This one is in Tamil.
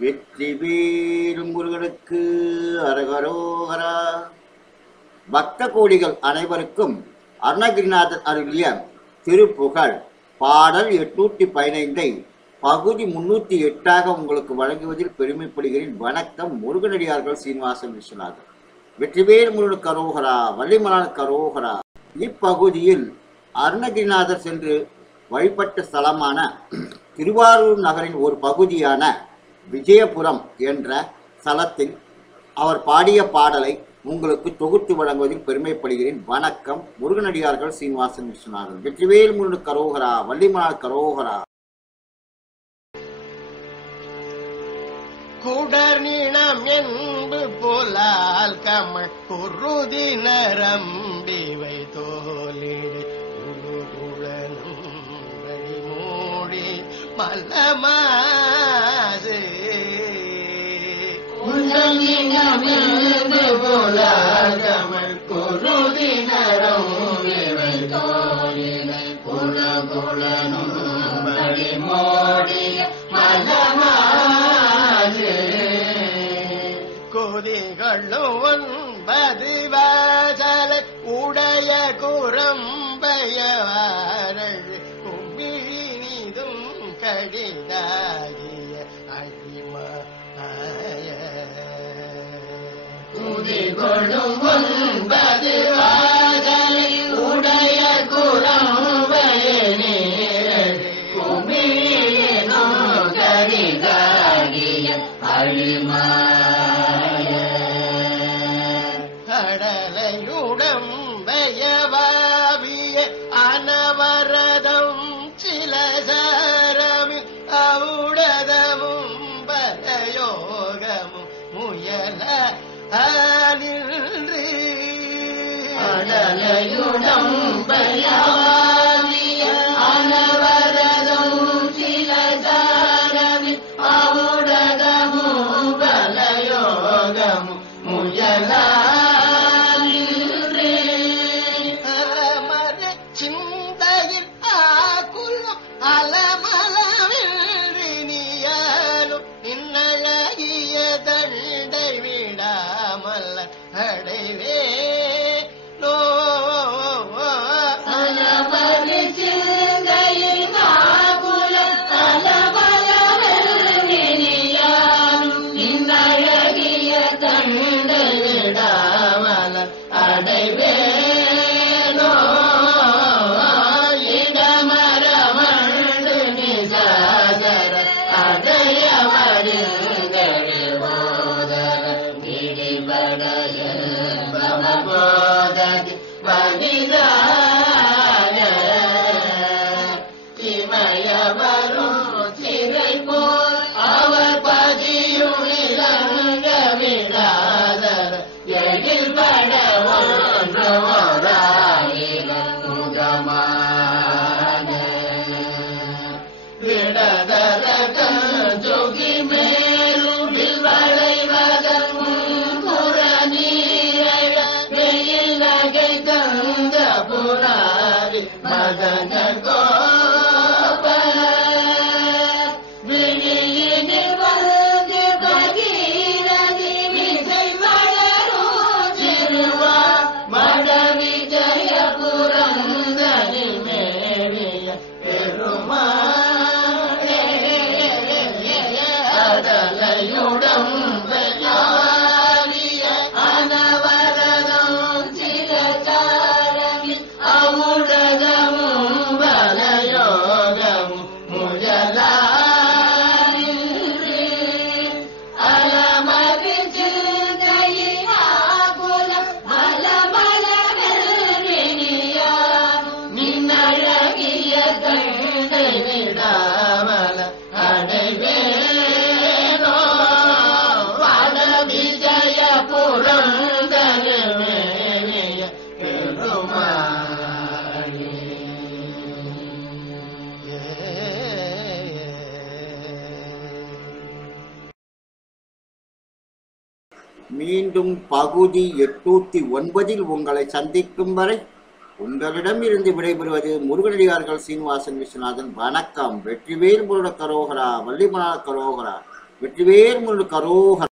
வெற்றிவேல் முருகனுக்கு அரகரோகரா. பக்த கோடிகள் அனைவருக்கும் அருணகிரிநாதர் அருளிய திருப்புகழ் பாடல் 815 பகுதி 308 உங்களுக்கு வழங்குவதில் பெருமைப்படுகிறேன். வணக்கம். முருகனடியார்கள் சீனிவாசன் விஸ்வநாதன். வெற்றிவேல் முருகனுக்கு அரோகரா, வள்ளிமலானுக்கு அரோகரா. இப்பகுதியில் அருணகிரிநாதர் சென்று வழிபட்ட ஸ்தலமான திருவாரூர் நகரின் ஒரு பகுதியான விஜயபுரம் என்ற ஸ்தலத்தில் அவர் பாடிய பாடலை உங்களுக்கு தொகுத்து வழங்குவதில் பெருமைப்படுகிறேன். வணக்கம். முருகனடியார்கள் சீனிவாசன் விஸ்வநாதன். வெற்றிவேல் முருகனுக்கு அரோகரா, வள்ளிமலானுக்கு அரோகரா. குடர்நிணம் என்பு போலால் கமழ் குருதி நரம்பிவை தோலிடை உழுகுழனும் வழிமூடி மல்லமாசு. குடர்நிணம் என்பு போலால் கமழ் குருதி நரம்பிவை தோலிடை உழுகுழனும் வழிமூடி மல்லமாசு. கொதிகளும் 9 வாசலை உடைய குரம்பையவாரள் கும்பிழினிதும் கடிதாகிய அடிமாய. கொதிகளும் 9 வாசலை உடைய குரம்பையனீரள் கும்பிழினும் கடிதாகிய அடிமாய. கடலையுடம்பையவாவிய அனவரதம் சில சாரமில் அவுடதமும் பலயோகமும் முயல நின்று. கடலையுடம்பையவாவிய அனவரதம் சில சாரமில் அவுடதமும் பலயோகமும் முயல சிந்தையில் ஆக்குலம் அலமலவினியாலும் இன்னழகிய தண்டை விடாமல் அடைவே நோ. சிந்தையில் ஆக்குலம் அலமலவினியாலும் இன்னழகிய தண்டை விடாமல் அடைவே. மீண்டும் பகுதி 809 உங்களை சந்திக்கும் வரை உங்களிடம் இருந்து விடைபெறுவது முருகனடியார்கள் சீனிவாசன் விஸ்வநாதன். வணக்கம். வெற்றிவேல் முருகனுக்கு அரோகரா, வள்ளிமலானுக்கு அரோகரா. வெற்றிவேல் முருகனுக்கு அரோகரா.